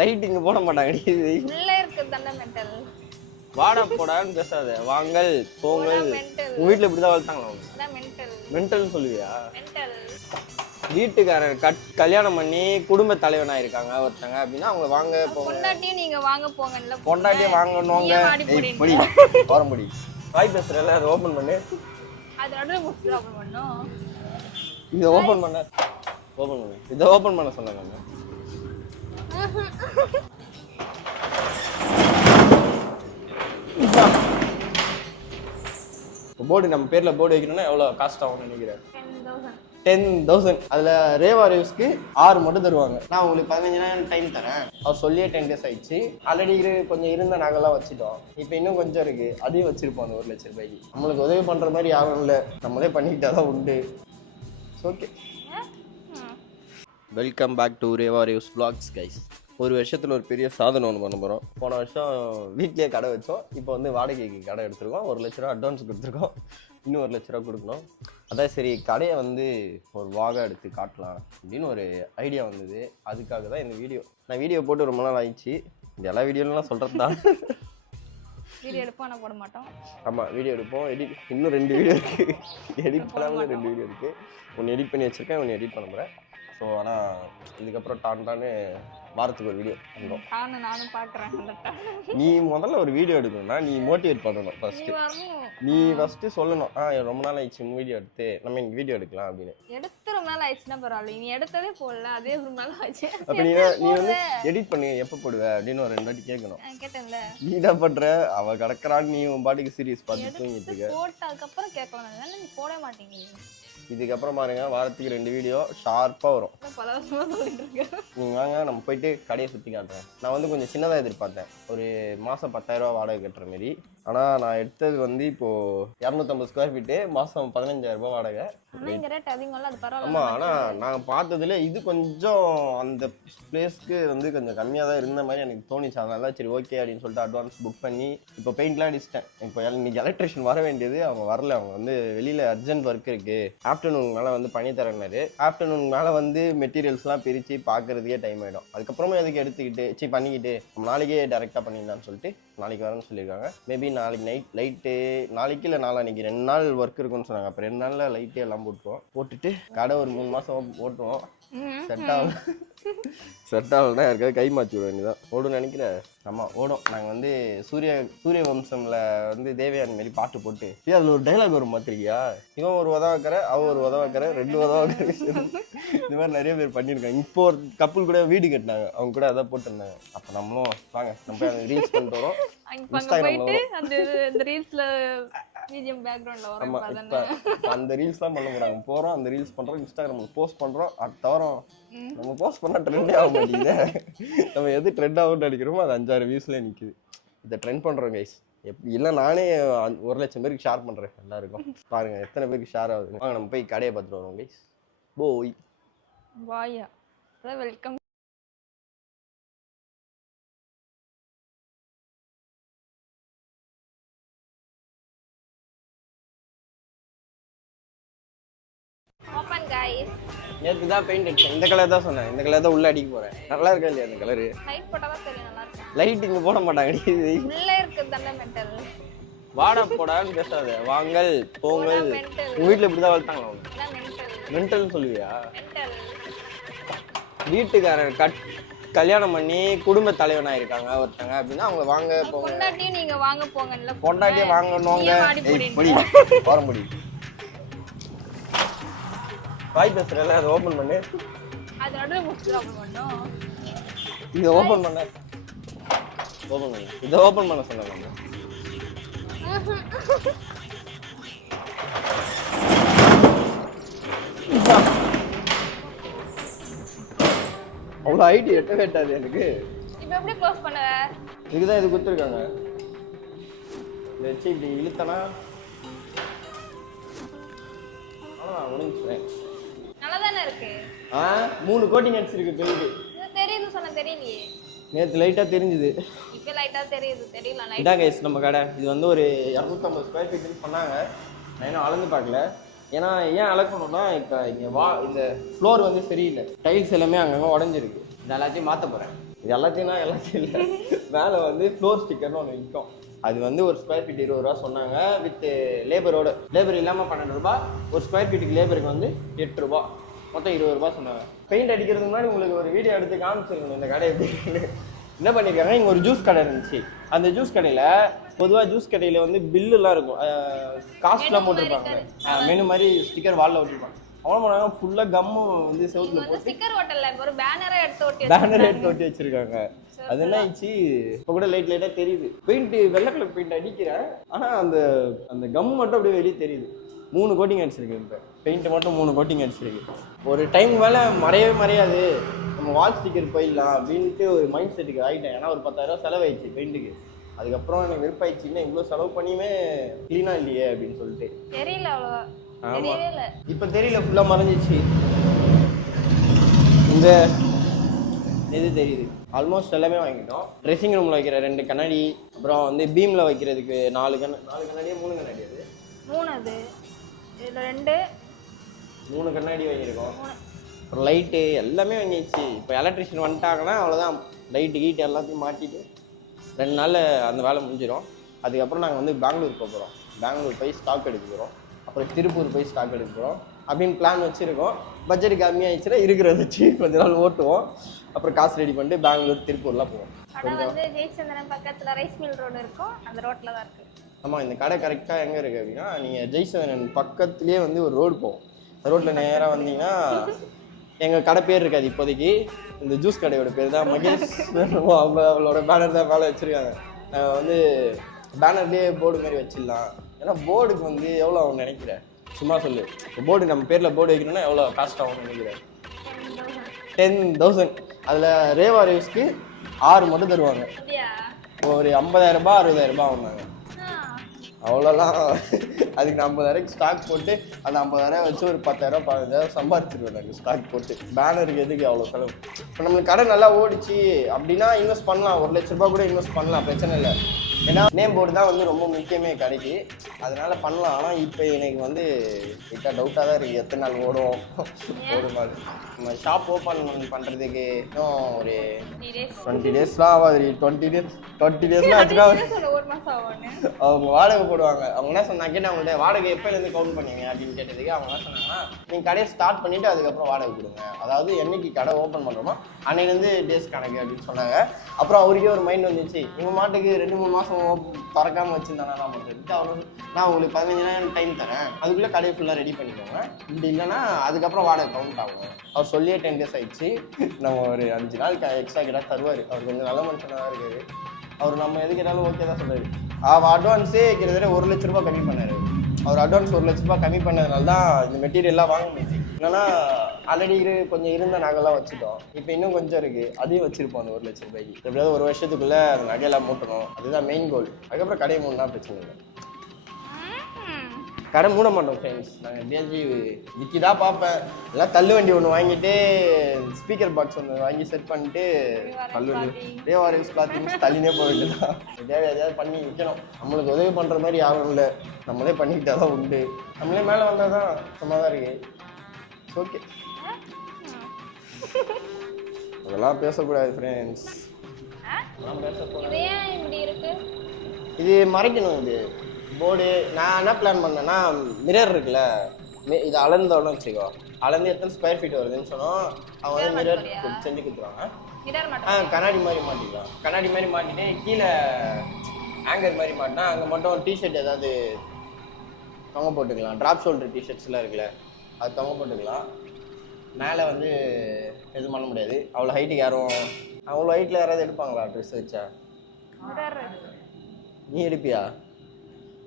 Light இங்க போட மாட்டாங்க. உள்ள இருக்கு தான மெண்டல். வாடா போடான்னு பேசாத. வாங்கல் போங்கல். உங்க வீட்ல இப்படிதான் வளர்த்தாங்களா? அதான் மெண்டல். மெண்டல்னு சொல்லுவியா? மெண்டல். வீட்டுக்காரர் கல்யாணம் பண்ணி குடும்ப தலைவனா இருக்காங்க ஒருத்தங்க அப்படின்னா அவங்க வாங்க போங்க. பொண்டாட்டியும் நீங்க வாங்க போங்கல்ல. பொண்டாட்டியே வாங்கணுங்க. படி வர முடி. வாய் பேசுறல அதை ஓபன் பண்ணு. அது நடுவுல முஸ்ட் ஓபன் பண்ணனும். இத ஓபன் பண்ணு. இத ஓபன் பண்ண சொன்னாங்க. போர்டு நம்ம பேர்ல போர்டு வைக்கணும்னா எவ்வளவு காஸ்ட் ஆகும்னு நினைக்கிறேன்? 10,000. அதுல ரேவா ரிவ்ஸ்க்கு 6 மட்டும் தருவாங்க. நான் உங்களுக்கு 15 நாள் டைம் தரேன். அவர் சொல்லியே 10 days ஆயிடுச்சு. ஆல்ரெடி கொஞ்சம் இருந்த நகைலாம் வச்சுட்டோம். இப்போ இன்னும் கொஞ்சம் இருக்கு, அதையும் வச்சிருப்போம். அந்த 1 லட்சம் ரூபாய்க்கு நம்மளுக்கு உதவி பண்ற மாதிரி யாரும் இல்லை, நம்மளே பண்ணிக்கிட்டாதான் உண்டு. Okay, welcome back to Reva ரிவ்ஸ் vlogs guys. ஒரு வருஷத்துல ஒரு பெரிய சாதனை ஒன்று பண்ண போகிறோம். போன வருஷம் வீட்லேயே கடை வச்சோம். இப்போ வந்து வாடகைக்கு கடை எடுத்துருக்கோம். 1 லட்ச ரூபா அட்வான்ஸ் கொடுத்துருக்கோம். இன்னும் 1 லட்ச ரூபா கொடுக்கணும். அதான் சரி கடையை வந்து ஒரு வாகை எடுத்து காட்டலாம் அப்படின்னு ஒரு ஐடியா வந்தது. அதுக்காக தான் இந்த வீடியோ. நான் வீடியோ போட்டு ரொம்ப நாள் ஆயிடுச்சு. இந்த எல்லா வீடியோலாம் சொல்கிறது தான். வீடியோ எடுப்போம், ஆனால் போட மாட்டோம். ஆமாம், வீடியோ எடுப்போம். இன்னும் 2 வீடியோ இருக்குது. எடிட் பண்ணாமல் 2 வீடியோ இருக்குது. ஒன்று எடிட் பண்ணி வச்சுருக்கேன், ஒன்று எடிட் பண்ண போகிறேன். ஸோ ஆனால் இதுக்கப்புறம் டான்னு வாரத்துக்கு ஒரு வீடியோ பண்ணுறோம். நானும் பார்க்குறேன். நீ முதல்ல ஒரு வீடியோ எடுக்கணும்னா நீ மோட்டிவேட் பண்ணணும். நீ ஃபஸ்ட்டு சொல்லணும், ரொம்ப நாள் ஆயிடுச்சு வீடியோ எடுத்து, நம்ம இங்கே வீடியோ எடுக்கலாம் அப்படின்னு. எடுத்து ரொம்ப நாள் ஆயிடுச்சுன்னா பரவாயில்ல, நீ எடுத்ததே போடல, அதே ரொம்ப நாள் ஆச்சு. அப்போ நீ வந்து எடிட் பண்ணி எப்போ போடுவ அப்படின்னு ஒரு 2 வாட்டி கேட்கணும். கேட்டேன்ல, நீ தான் பண்ணுற, அவள் கிடக்கிறான்னு நீ உன் பாட்டுக்கு சீரியஸ் பார்த்து தூங்கிட்டு இருக்க. போட்டதுக்கப்புறம் கேட்கலாம், நீ போட மாட்டேங்க. இதுக்கப்புறம் பாருங்க, வாரத்துக்கு 2 வீடியோ ஷார்ப்பாக வரும். நீங்கள் வாங்க, நம்ம போயிட்டு கடையை சுற்றி காட்டுறேன். நான் வந்து கொஞ்சம் சின்னதாக எதிர்பார்த்தேன், ஒரு மாதம் 10,000 ரூபா வாடகை கட்டுற மாரி. ஆனால் நான் எடுத்தது வந்து இப்போது 250 ஸ்கொயர் ஃபீட்டு, மாதம் 15,000 ரூபா வாடகை. ஆமாம், ஆனால் நான் பார்த்ததுல இது கொஞ்சம் அந்த பிளேஸ்க்கு வந்து கொஞ்சம் கம்மியாக தான் இருந்த மாதிரி எனக்கு தோணிச்சு. அதனால சரி ஓகே அப்படின்னு சொல்லிட்டு அட்வான்ஸ் புக் பண்ணி இப்போ பெயிண்ட்லாம் அடிச்சிட்டேன். இப்போ இன்னைக்கு எலக்ட்ரிஷியன் வர வேண்டியது, அவங்க வரல. அவங்க வந்து வெளியில் அர்ஜென்ட் ஒர்க் இருக்குது, ஆஃப்டர்நூன் மேலே வந்து பண்ணி தரேன்னாரு. ஆஃப்டர்நூன் மேலே வந்து மெட்டீரியல்ஸ்லாம் பிரித்து பார்க்குறதுக்கே டைம் ஆகிடும். அதுக்கப்புறமா எதுக்கு எடுத்துக்கிட்டு பண்ணிக்கிட்டு நம்ம நாளைக்கே டேரெக்டாக பண்ணிடலான்னு சொல்லிட்டு நாளைக்கு வரேன்னு சொல்லியிருக்காங்க. மேபி நாளைக்கு லைட்டு, நாளைக்கு இல்லை நாளைக்கு 2 நாள் ஒர்க் இருக்குன்னு சொன்னாங்க. அப்போ 2 நாளில் லைட்டே எல்லாம் போட்டுட்டு கடை ஒரு 3 மாதம் ஓட்டுவோம். செட் ஆகலன்னா யாருக்காவது கை மாற்றி விட வேண்டியதான். ஓடுன்னு நினைக்கிற? ஆமாம், ஓடும். நாங்கள் வந்து சூரிய வம்சம்ல வந்து தேவயானி மாரி பாட்டு போட்டு அதில் ஒரு டைலாக் வரும் பார்த்துருக்கியா? இவன் ஒரு உதவாக்கிற, அவன் ஒரு உதவாக்கிற, 2 உதவாக்கிற. இந்த மாதிரி நிறைய பேர் பண்ணியிருக்காங்க. இப்போ ஒரு கப்புள் கூட வீடு கட்டினாங்க, அவங்க கூட அதான் போட்டுருந்தாங்க. அப்போ நம்மளும் வாங்க நம்ம ரீல்ஸ் பண்ணிட்டு வரோம். அந்த ரீல்ஸ் தான் பண்ண போறாங்க. போறோம், அந்த ரீல்ஸ் பண்றோம், இன்ஸ்டாகிராம்ல போஸ்ட் பண்றோம். அடுத்த வாரம் நம்ம போஸ்ட் பண்ணா ட்ரெண்டே ஆக மாட்டேங்குது. நம்ம எது ட்ரெண்ட் ஆகும்னு நினைக்கிறோமோ அது 5,000 வியூஸ்ல நிக்குது. இதை ட்ரெண்ட் பண்றோம் கைஸ். இல்லை நானே 1 லட்சம் பேருக்கு ஷேர் பண்றேன். எல்லாருக்கும் பாருங்க எத்தனை பேருக்கு ஷேர் ஆகுது. வாங்க நம்ம போய் கடையை பார்த்துட்டு வரோம் கைஸ். போய் வாயா, வெல்கம். Open guys. நேத்து தான் பெயிண்ட் அடிச்சேன். இந்த கலர் தான் சொன்னேன். இந்த கலர் தான் உள்ள அடிக்க போறேன். நல்லா இருக்கா இல்லையா இந்த கலர்? லைட் போட்டா தான் தெரியும் நல்லா இருக்கு. லைட் இங்க போட மாட்டாங்க. உள்ள இருக்கு தான மெண்டல். வாடா போடான்னு பேசாத. வாங்கல் போங்கல். உங்க வீட்ல இப்படி தான் வளர்த்தாங்களா? அதான் மெண்டல். மெண்டல்னு சொல்லுவியா? மெண்டல். வீட்டுக்காரர் கல்யாணம் பண்ணி குடும்ப தலைவனா இருக்காங்க ஒருத்தங்க அப்படின்னா அவங்க வாங்க போங்க. பொண்டாட்டியும் நீங்க வாங்க போங்கல்ல. பொண்டாட்டியே வாங்கணுங்க. படி வர முடி. வாய் பேசுறல, அதை ஓபன் பண்ணு. அது நடுவுல முஸ்ட் ஓபன் பண்ணனும். இத ஓபன் பண்ண. ஓபன் பண்ணு. இத ஓபன் பண்ண சொன்னாங்க. அவ்வளோ ஐடி எட்டவே எட்டாது எனக்கு. இப்போ எப்படி க்ளோஸ் பண்ண? இதுதான் இது கொடுத்துருக்காங்க. இதை வச்சு இப்படி இழுத்தனா முடிஞ்சுறேன். நல்லா தானே இருக்கு. 3 கோட்டிங் அடிச்சிருக்கு பெயிண்ட். இது தெரியுது சொன்ன தெரியலையே. நேத்து லைட்டா தெரிஞ்சுது. இப்போ லைட்டா தெரியுது, தெரியல நைட். இதான் கைஸ் நம்ம கடை. இது வந்து ஒரு 250 ஸ்கொயர் ஃபீட்னு சொன்னாங்க. நான் இன்னும் அளந்து பார்க்கல. ஏன்னா ஏன் அளக்கணும்னா இப்போ இங்கே இந்த ஃப்ளோர் வந்து சரியில்லை. டைல்ஸ் எல்லாமே அங்கங்கே உடஞ்சிருக்கு. இது எல்லாத்தையும் மாற்ற போகிறேன். இது எல்லாத்தையும் இல்லை மேலே வந்து ஃப்ளோர் ஸ்டிக்கர்னு ஒன்று விற்கும். அது வந்து ஒரு ஸ்கொயர் ஃபீட் 20 ரூபா சொன்னாங்க. வித் லேபரோட, லேபர் இல்லாமல் 12 ரூபா. ஒரு ஸ்கொயர் ஃபீட்டுக்கு லேபருக்கு வந்து 8 ரூபா, மொத்தம் 20 ரூபா சொன்னாங்க. பெயிண்ட் அடிக்கிறதுக்கு முன்னாடி உங்களுக்கு ஒரு வீடியோ எடுத்து காமிச்சிருக்கணும் இந்த கடை எப்படி என்ன பண்ணியிருக்காங்க. இங்கே ஒரு ஜூஸ் கடை இருந்துச்சு. அந்த ஜூஸ் கடையில் பொதுவாக ஜூஸ் கடையில் வந்து பில்லுலாம் இருக்கும், காஸ்ட்லாம் போட்டிருப்பாங்க. மெனு மாதிரி ஸ்டிக்கர் வாலில் ஒட்டிருப்பாங்க. அவ்வளோ பண்ணாங்க, ஃபுல்லாக கம்மு வந்து செவுத்துல போட்டு ஸ்டிக்கர் ஓட்டல, ஒரு பேனரை எடுத்து ஒட்டி வச்சிருக்காங்க. அது என்ன ஆயிடுச்சு, இப்போ கூட லைட்டாக தெரியுது. பெயிண்ட் வெள்ளை கலர் பெயிண்ட் அடிக்கிறேன், ஆனால் அந்த அந்த கம் மட்டும் அப்படியே வெளியே தெரியுது. 3 கோட்டிங் அடிச்சிருக்கு. இப்போ பெயிண்ட் மட்டும் 3 கோட்டிங் அடிச்சிருக்கு. ஒரு டைம் மேலே மறையாது, நம்ம வால் ஸ்டிக்கர் போயிடலாம் அப்படின்ட்டு ஒரு மைண்ட் செட்டுக்கு ஆகிட்டேன். ஏன்னா ஒரு 10,000 ரூபா செலவாயிடுச்சு பெயிண்ட்டுக்கு. அதுக்கப்புறம் எனக்கு வெறுப்பாயிடுச்சு, இன்னும் இவ்வளோ செலவு பண்ணியுமே க்ளீனாக இல்லையே அப்படின்னு சொல்லிட்டு. தெரியல அவ்வளோவா. ஆமாம், இப்போ தெரியல, ஃபுல்லாக மறைஞ்சிச்சு. இந்த இது தெரியுது. ஆல்மோஸ்ட் எல்லாமே வாங்கிட்டோம். ட்ரெஸ்ஸிங் ரூமில் வைக்கிற 2 கண்ணாடி, அப்புறம் வந்து பீமில் வைக்கிறதுக்கு 4 கண்ணாடியே 3 கண்ணாடி. அது 3, அது இதில் 3 கண்ணாடி வாங்கியிருக்கோம். அப்புறம் லைட்டு எல்லாமே வாங்கிடுச்சு. இப்போ எலக்ட்ரிஷியன் வந்துட்டாங்கன்னா அவ்வளோதான், லைட்டு கீட்டு எல்லாத்தையும் மாட்டிட்டு 2 நாளில் அந்த வேலை முடிஞ்சிடும். அதுக்கப்புறம் நாங்கள் வந்து பெங்களூர் போக போகிறோம். பெங்களூர் போய் ஸ்டாக் எடுக்க போகிறோம். அப்புறம் திருப்பூர் போய் ஸ்டாக் எடுக்க போகிறோம் அப்படின்னு பிளான் வச்சுருக்கோம். பட்ஜெட் கம்மியாகிடுச்சுன்னா இருக்கிறத வச்சு கொஞ்ச நாள் ஓட்டுவோம். அப்புறம் காசு ரெடி பண்ணிட்டு பெங்களூர் திருப்பூர்லாம் போவோம். வந்து ஜெயச்சந்திரன் பக்கத்தில் ரைஸ் மில் ரோடு இருக்கும், அந்த ரோட்டில் தான் இருக்குது. ஆமாம், இந்த கடை கரெக்டாக எங்கே இருக்குது அப்படின்னா, நீங்கள் ஜெயச்சந்திரன் பக்கத்துலேயே வந்து ஒரு ரோடு போகும். அந்த ரோட்டில் நேராக வந்தீங்கன்னா எங்கள் கடை பேர் இருக்காது இப்போதைக்கு. இந்த ஜூஸ் கடையோட பேர் தான் மகேஷ். அவளோட பேனர் தான் மேலே வச்சுருக்காங்க. வந்து பேனர்லேயே போர்டு மாதிரி வச்சிடலாம். ஏன்னா போர்டுக்கு வந்து எவ்வளோ ஆகும்னு நினைக்கிறேன், சும்மா சொல்லு. இப்போ போர்டு நம்ம பேரில் போர்டு வைக்கணும்னா எவ்வளோ காஸ்ட் ஆகும்னு நினைக்கிறேன்? 10,000. அதில் ரேவா ரிவ்யூஸ்க்கு 6 மட்டும் தருவாங்க. ஒரு 50,000 ரூபாய் 60,000 ரூபாய் ஆகுனாங்க. அவ்வளோலாம் அதுக்கு நான் 50,000 ஸ்டாக் போட்டு அந்த 50,000 வச்சு ஒரு 10,000 15,000 சம்பாதிச்சிருவேன் எனக்கு ஸ்டாக் போட்டு. பேனருக்கு எதுக்கு அவ்வளோ செலவு? இப்போ நம்மளுக்கு கடை நல்லா ஓடிச்சு அப்படின்னா இன்வெஸ்ட் பண்ணலாம். 1 லட்ச ரூபா கூட இன்வெஸ்ட் பண்ணலாம், பிரச்சனை இல்லை. ஏன்னா நேம் போர்டு தான் வந்து ரொம்ப முக்கியமே கடைக்கு, அதனால பண்ணலாம். ஆனால் இப்போ எனக்கு வந்து டவுட்டாக தான் இருக்குது, எத்தனை நாள் ஓடும் நாள். நம்ம ஷாப் ஓப்பன் பண்ணுறதுக்கு இன்னும் ஒரு 20 டேஸ்லாம் ஆகாது. 20 டேஸ்லாம் ஆச்சுன்னா அவங்க வாடகை போடுவாங்க. அவங்க என்ன சொன்னாங்க, அவங்கள்ட்ட வாடகை எப்போலேருந்து கவுண்ட் பண்ணுவீங்க அப்படின்னு கேட்டதுக்கு அவங்க என்ன சொன்னாங்கன்னா, நீங்கள் கடையை ஸ்டார்ட் பண்ணிவிட்டு அதுக்கப்புறம் வாடகை கொடுங்க. அதாவது என்னைக்கு கடை ஓப்பன் பண்ணுறோமோ அன்னையிலேருந்து டேஸ் கணக்கு அப்படின்னு சொன்னாங்க. அப்புறம் அவருக்கே ஒரு மைண்ட் வந்துச்சு, இவங்க மாட்டுக்கு 2-3 மாதம் திறக்காமல் வச்சுருந்தானா நான் பண்ணுறதுக்கு. அவர் நான் உங்களுக்கு 15 நாள் டைம் தரேன், அதுக்குள்ளே கடையை ஃபுல்லாக ரெடி பண்ணிக்கோங்க, இப்படி இல்லைன்னா அதுக்கப்புறம் வாடகை கவுண்ட் ஆகும். அவர் சொல்லியே 10 டேஸ் ஆயிடுச்சு. நம்ம ஒரு 5 நாள் எக்ஸ்ட்ரா கிட்ட தருவார். அவர் கொஞ்சம் நல்ல மனுஷனாக தான் இருக்காரு. அவர் நம்ம எது கேட்டாலும் ஓகே தான் சொல்கிறாரு. அவர் அட்வான்ஸே கிட்டத்தட்ட 1 லட்ச ரூபா கம்மி பண்ணார். அவர் அட்வான்ஸ் 1 லட்ச ரூபா கம்மி பண்ணதுனால தான் இந்த மெட்டீரியல்லாம் வாங்க முடியுது. இல்லைன்னா ஆல்ரெடி கொஞ்சம் இருந்த நகைலாம் வச்சுட்டோம், இப்போ இன்னும் கொஞ்சம் இருக்குது, அதையும் வச்சுருப்போம். அந்த 1 லட்ச ரூபாய்க்கு எப்படியாவது 1 வருஷத்துக்குள்ளே அந்த நகையெல்லாம் மூட்டணும், அதுதான் மெயின் கோல். அதுக்கப்புறம் கடையை மூடனா பிரச்சனை இல்லை. கடை மூட மாட்டோம் ஃப்ரெண்ட்ஸ். நாங்கள் எப்படியாச்சு விற்கிதான் பார்ப்பேன். எல்லாம் தள்ளு வண்டி ஒன்று வாங்கிட்டு ஸ்பீக்கர் பாக்ஸ் ஒன்று வாங்கி செட் பண்ணிட்டு ரேவாரிஸ் கிளாத்திங்ஸ் தள்ளினே போக வேண்டியதான். எதையாவது பண்ணி விற்கணும். நம்மளுக்கு உதவி பண்ணுற மாதிரி யாரும் இல்லை, நம்மளே பண்ணிக்கிட்டா தான் உண்டு. நம்மளே மேலே வந்தால் தான் சும்மா தான் இருக்கு. ஓகே, அதெல்லாம் பேசக்கூடாது ஃப்ரெண்ட்ஸ். இது மறைக்கணும். இது போர்டு நான் என்ன பிளான் பண்ணேன்னா, மிரர் இருக்குல்ல, இது அளந்தோன்னு வச்சுக்கோ, அளந்து எத்தனை ஸ்கொயர் ஃபீட் வருதுன்னு சொன்னோம். அவங்க வந்து மிரர் செஞ்சு கொடுத்துருவாங்க. கண்ணாடி மாதிரி மாட்டிக்கலாம். கண்ணாடி மாதிரி மாட்டிட்டு கீழே ஆங்கர் மாதிரி மாட்டினா அங்கே மட்டும் டிஷர்ட் ஏதாவது தொங்க போட்டுக்கலாம். ட்ராப் ஷோல்டர் டிஷர்ட்ஸ்லாம் இருக்குல்ல, அது தொங்க போட்டுக்கலாம். மேலே வந்து எதுவும் பண்ண முடியாது. அவ்வளோ ஹைட்டுக்கு யாரும், அவ்வளோ ஹைட்டில் யாராவது எடுப்பாங்களா ட்ரெஸ் வச்சா? நீ எடுப்பியா?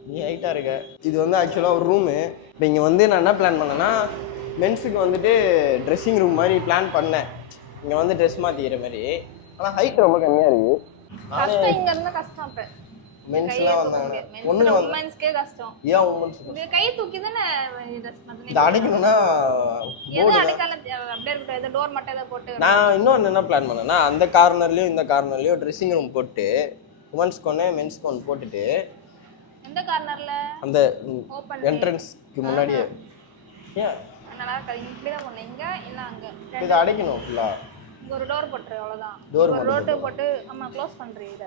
நீ ஹைட்டாக இருக்க. இது வந்து ஆக்சுவலாக ஒரு ரூமு. இப்போ இங்கே வந்து நான் என்ன பிளான் பண்ணேன்னா, மென்ஸுக்கு வந்துட்டு ட்ரெஸ்ஸிங் ரூம் மாதிரி பிளான் பண்ணேன். இங்கே வந்து ட்ரெஸ் மாற்றிக்கிற மாதிரி. ஆனால் ஹைட் ரொம்ப கம்மியாக இருக்குது. மென்ஸ்லாம் வந்தாங்க, ஒன்று உமன்ஸ்க்கே கஷ்டம். ஏன் உமன்ஸ் கை தூக்கி தானே இதை அடைக்கணும்னா டோர் மட்டும் இதை போட்டு. நான் இன்னொன்று என்ன பிளான் பண்ணேன்னா, அந்த கார்னர்லேயும் இந்த கார்னர்லேயும் ட்ரெஸ்ஸிங் ரூம் போட்டு உமன்ஸ்க்கு ஒன்று மென்ஸ்க்கு ஒன்று போட்டுட்டு எந்த கார்னர்ல அந்த என்ட்ரன்ஸ்க்கு முன்னாடியே. ஏன் என்னடா இப்படி தான் பண்ணீங்க? இல்ல அங்க இதை அடைக்கணும் ஃபுல்லா. ஒரு டோர் போட்டுரு அவ்வளவுதான். Door ஒரு ரோட்டு போட்டு ஆமா க்ளோஸ் பண்றீ இத.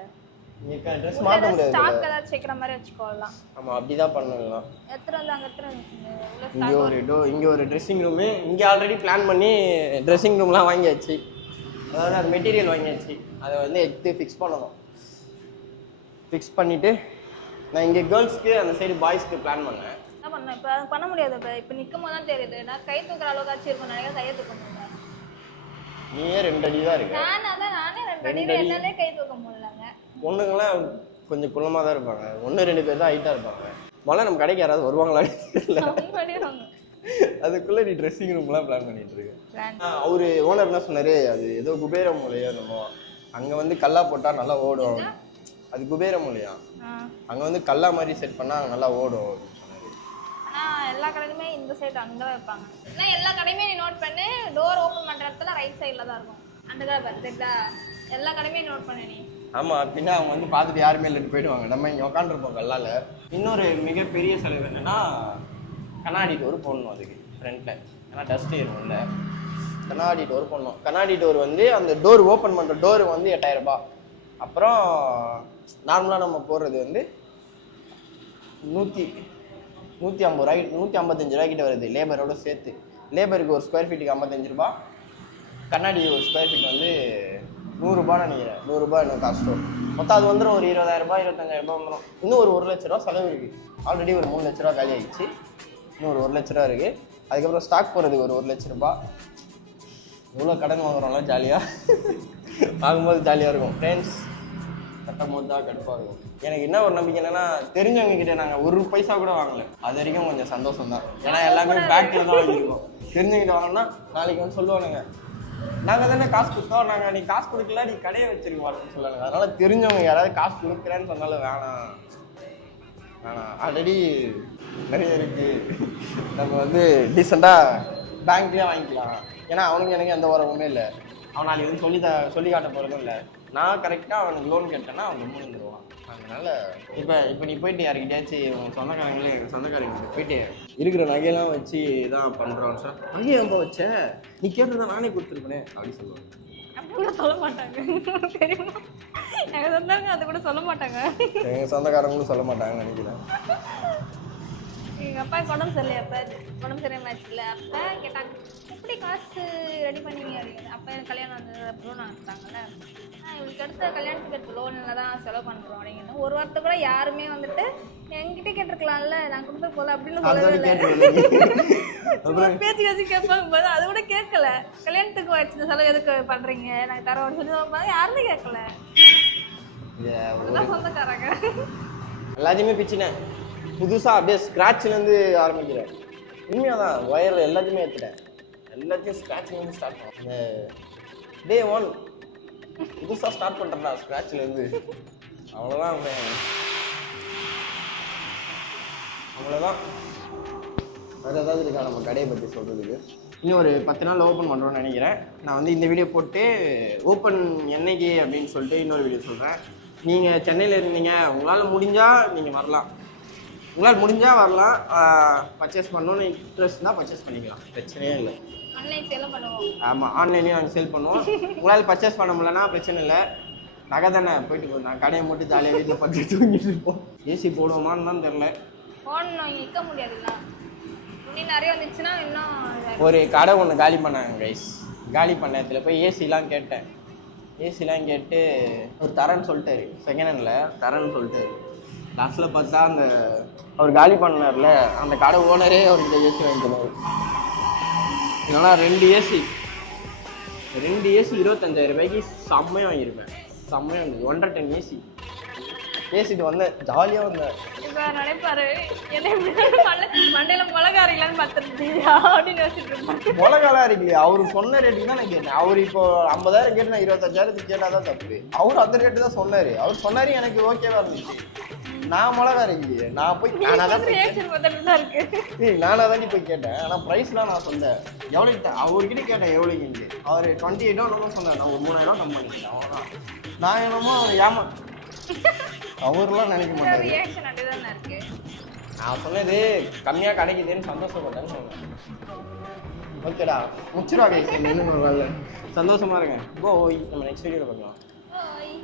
நீ ட்ரெஸ் மாட்ட முடியாது. ஸ்டாக் ஏதாவது செக்ற மாதிரி வச்சுக்கலாம். ஆமா அப்படிதான் பண்ணலாம். எத்தனை இங்க ஒரு ட்ரெஸ்ஸிங் ரூம் இங்க ஆல்ரெடி பிளான் பண்ணி ட்ரெஸ்ஸிங் ரூம்லாம் வாங்கியாச்சு. அதாவது அது மெட்டீரியல் வாங்கியாச்சு. அதை வந்து எடுத்து ஃபிக்ஸ் பண்ணணும். ஃபிக்ஸ் பண்ணிட்டு நான் இங்க கேர்ள்ஸ்க்கு அந்த சைடு பாய்ஸ்க்கு பிளான் பண்ணேன். என்ன பண்ண இப்ப பண்ண முடியாது. இப்ப நிக்கும்போது தான் தெரியுது. நான் கை தூக்குற அளவுக்கு ஆச்சு இருக்கும் நினைக்கிறேன். கையை தூக்க முடியல. நீயே 2 அடி தான் இருக்கு. நானே 2 அடி என்னாலே கை தூக்க முடியலங்க. பொண்ணுங்களாம் கொஞ்சம் குள்ளமா தான் இருப்பாங்க. 1-2 பேர் தான் ஹைட்டா இருப்பாங்க. முதல்ல நம்ம கடைக்கு யாராவது வருவாங்களான்னு தெரியல. அதுக்குள்ள நீ ட்ரெஸ்ஸிங் ரூம்லாம் பிளான் பண்ணிட்டு இருக்க. அவரு ஓனர் என்ன சொன்னாரு, அது ஏதோ குபேர மூலையோ என்னமோ, அங்க வந்து கல்லா போட்டா நல்லா ஓடும். அது குபேர மூலையா, அங்க வந்து கல்லா மாதிரி செட் பண்ணா நல்லா ஓடும் அப்படின்னு சொன்னாரு. ஆனா எல்லா கடையுமே இந்த சைடு அங்க வைப்பாங்க. ஏன்னா எல்லா கடையுமே நீ நோட் பண்ணு, டோர் ஓபன் பண்ற இடத்துல ரைட் சைடுல தான் இருக்கும். அண்டதா பர்ஃபெக்ட்டா எல்லா கடையுமே நோட் பண்ணு நீ. ஆமா, பின்ன அவங்க வந்து பார்த்துட்டு யாருமே இல்லைன்னு போயிடுவாங்க. நம்ம இங்கே உட்காந்துருப்போம் கல்லால். இன்னொரு மிகப்பெரிய செலவு என்னன்னா, கண்ணாடி டோர் போடணும் அதுக்கு ஃப்ரண்ட்டில். ஏன்னா டஸ்ட் ஏறும்ல, கண்ணாடி டோர் போடணும். கண்ணாடி டோர் வந்து அந்த டோர் ஓப்பன் பண்ணுற டோர் வந்து 8000 ரூபாய். அப்புறம் நார்மலாக நம்ம போடுறது வந்து 150 ரூபாய் 155 ரூபாய்க்கிட்ட வருது லேபரோட சேர்த்து. லேபருக்கு ஒரு ஸ்கொயர் ஃபீட்டுக்கு 55 ரூபாய், கண்ணாடி ஒரு ஸ்கொயர் ஃபீட் வந்து 100 ரூபான்னு நினைக்கிறேன். 100 ரூபாய் இன்னும் காஸ்ட்டோ. மொத்தம் அது வந்துடும் ஒரு 20,000 ரூபாய் 25,000 ரூபாய் வந்துடும். இன்னும் ஒரு 1 லட்ச ரூபா செலவு இருக்குது. ஆல்ரெடி ஒரு 3 லட்ச ரூபா காலி ஆகிடுச்சு. இன்னும் ஒரு 1 லட்ச ரூபா இருக்குது. அதுக்கப்புறம் ஸ்டாக் போகிறதுக்கு ஒரு 1 லட்ச ரூபாய். இவ்வளோ கடன் வாங்குறோம்ல, ஜாலியாக வாங்கும்போது ஜாலியாக இருக்கும். ஃப்ரெண்ட்ஸ் கட்டும் போது தான் கடுப்பாக இருக்கும். எனக்கு என்ன ஒரு நம்பிக்கை என்னன்னா, தெரிஞ்சவங்க கிட்டே நாங்கள் 1 பைசா கூட வாங்கலை. அது வரைக்கும் கொஞ்சம் சந்தோஷம் தான். ஏன்னா எல்லாமே பேக்கில் தான் வாங்கியிருக்கோம். தெரிஞ்சவங்கிட்ட வாங்கினா நாளைக்கு வந்து சொல்லுவானுங்க, நாங்கள் தானே காசு கொடுத்தோம், நாங்கள் நீ காசு கொடுக்கல, நீ கடையை வச்சிருக்கோம் சொல்லுவாங்க. அதனால் தெரிஞ்சவங்க யாராவது காசு கொடுக்குறேன்னு சொன்னாலும் வேணாம். ஆல்ரெடி நிறைய இருக்குது. நம்ம வந்து டீசெண்டாக பேங்க்லேயே வாங்கிக்கலாம். ஏன்னா அவனுக்கு எனக்கு எந்த உறவுமே இல்லை. அவன் நாளைக்கு வந்து சொல்லி காட்ட போகிறதும் இல்லை. நான் கரெக்டாக அவனுக்கு லோன் கேட்டேன்னா அவன் 3 தருவான். அதனால் இப்போ நீ போயிட்டு யாருக்கிட்டையாச்சும் உங்கள் சொந்தக்காரங்க போயிட்டு இருக்கிற நகையெல்லாம் வச்சு தான் பண்ணுறோம் சார். நகையை ரொம்ப வச்ச நீ கேட்டுதான் நானே கொடுத்துருப்பேனே அப்படின்னு சொல்லுவாங்க. அப்படி கூட சொல்ல மாட்டாங்க, தெரியுமா? எங்கள் சொந்தக்காரங்க அது கூட சொல்ல மாட்டாங்க. எங்கள் சொந்தக்காரங்களும் சொல்ல மாட்டாங்கன்னு நினைக்கிறேன். எங்கள் அப்பா உடம்பு சரியில்லை. உடம்பு சரியாமாச்சுல அப்போ கேட்டாங்க, எப்படி காசு ரெடி பண்ணீங்க அப்படின்னு. அப்போ எனக்கு கல்யாணம் வந்தது அப்புறம் நான் எடுத்தாங்கல்ல, இவளுக்கு அடுத்த கல்யாணத்துக்கு எடுத்து லோனில் தான் செலவு பண்ணுறோம் அப்படிங்கிறது. ஒரு வாரத்தை கூட யாருமே வந்துட்டு என்கிட்ட கேட்டிருக்கலாம்ல, நான் கொடுத்த போல அப்படின்னு சொல்லவே இல்லை. பேச்சு கேட்பாங்க போது அது கூட கேட்கல. கல்யாணத்துக்கு வச்சு செலவு எதுக்கு பண்ணுறீங்க, நாங்கள் தரோன்னு சொல்லி யாருமே கேட்கல. அதுதான் சொந்தக்காரங்க. எல்லாத்தையுமே பிச்சினேன். புதுசாக அப்படியே ஸ்க்ராட்ச்லேருந்து ஆரம்பிக்கிறேன். உண்மையாக தான் ஒயரில் எல்லாத்தையுமே ஏற்றுட்டேன். எல்லாத்தையும் ஸ்க்ராட்ச்லேருந்து ஸ்டார்ட் பண்ணேன். டே 1 புதுசாக ஸ்டார்ட் பண்ணுறேன்டா ஸ்க்ராட்ச்லேருந்து. அவ்வளோதான். அவ்வளோதான். வேறு ஏதாவது இருக்கா நம்ம கடையை பற்றி சொல்கிறதுக்கு? இன்னும் ஒரு 10 நாள் ஓப்பன் பண்ணுறோன்னு நினைக்கிறேன். நான் வந்து இந்த வீடியோ போட்டு ஓப்பன் என்னைக்கு அப்படின்னு சொல்லிட்டு இன்னொரு வீடியோ சொல்கிறேன். நீங்கள் சென்னையில் இருந்தீங்க, உங்களால் முடிஞ்சால் நீங்கள் வரலாம். உங்களால் முடிஞ்சால் வரலாம். பர்ச்சேஸ் பண்ணணும்னு இன்ட்ரெஸ்ட் தான் பர்ச்சேஸ் பண்ணிக்கலாம், பிரச்சனையே இல்லை. ஆன்லைன் சேலும் பண்ணுவோம். ஆமாம், ஆன்லைன்லேயும் நாங்கள் சேல் பண்ணுவோம். உங்களால் பர்ச்சேஸ் பண்ண முடியலன்னா பிரச்சனை இல்லை, நகை தானே போயிட்டு நான் கடையை மட்டும் ஜாலியாக வீட்டில் பற்றி தூங்கிட்டு இருப்போம். ஏசி போடுவோமான்னு தான் தெரில. ஃபோன் நிற்க முடியாதுல்ல, துணி நிறைய வந்துச்சுன்னா இன்னும். ஒரு கடை ஒன்று காலி பண்ணாங்க கைஸ். காலி பண்ண இடத்துல போய் ஏசிலாம் கேட்டேன். ஏசிலாம் கேட்டு ஒரு தரேன்னு சொல்லிட்டாரு. செகண்ட் ஹேண்டில் தரேன்னு சொல்லிட்டாரு. லாஸ்ட்டில் பார்த்தா அந்த அவர் காலி பண்ணார்ல அந்த கடை ஓனரே அவர்கிட்ட ஏசி வாங்கிக்கிறாரு. இதனால் 2 ஏசி 25,000 ரூபாய்க்கு செம்மையாக வாங்கியிருப்பேன். செம்மையாக இருந்தது. 1.5 டன் ஏசி பேசிட்டு வந்தேன், ஜாலியாக வந்தேன். இப்போ நினைப்பாரு என்ன மண்டையில மிளகா அரைக்கலான்னு பார்த்துருந்தீங்க அப்படின்னு யோசிச்சுட்டு இருப்பேன். மிளகாலாம் அரைக்கலையா? அவரு சொன்ன ரேட்டுக்கு தான் நான் கேட்டேன். அவர் இப்போ 50,000 கேட்டு நான் 25,000 கேட்டால் தான் தப்பு. அவர் அந்த ரேட்டு தான் சொன்னார். அவர் சொன்னார், எனக்கு ஓகேவா இருந்துச்சு. நான் மிளகா அரைக்கலையே. நான் போய் நானாக தான் போய் கேட்டேன். ஆனால் ப்ரைஸ்லாம் நான் சொன்னேன் எவ்வளோ. அவர்கிட்ட கேட்டேன் எவ்வளோக்கிட்டு. அவர் 28 என்னமோ சொன்னார். நான் ஒரு 3,000 கம் பண்ணிக்கிறேன், அவ்வளோதான். நான் என்னமோ ஏமா அவர்லாம் நினைக்க மாட்டாரு. நான் சொன்னது கம்மியாக கிடைக்குதுன்னு சந்தோஷப்பட்டேன்னு சொன்னேன். ஓகேடா, முடிச்சிருவா கைஸ். சந்தோஷமா இருங்க. போய் நம்ம நெக்ஸ்ட் வீடியோவில் பார்க்கலாம். பாய்.